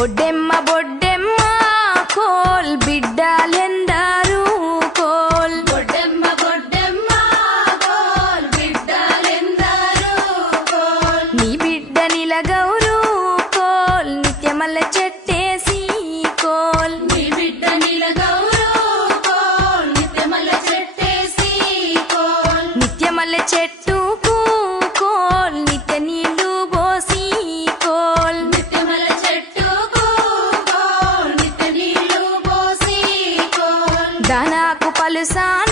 బొడ్డెమ్మ బొడ్డెమ్మ కోల్ బిడ్డలెందరూ కోల్ బొడ్డెమ్మ బొడ్డెమ్మ కోల్ బిడ్డలెందరూ కోల్ నీ బిడ్డ నిలగౌరు కోల్ నిత్యమల్ల చెట్టేసి కోల్ నీ బిడ్డ నిలగౌరు కోల్ నిత్యమల్ల చెట్టేసి కోల్ నిత్యమల్ల చెట్టుకు కోల్ నిత్య నీళ్లు పోసి కోల్ నిత్యమల్ల చెట్టుకు కోల్ నిత్య నీళ్లు పోసి కోల్ దానాకు పలుసాన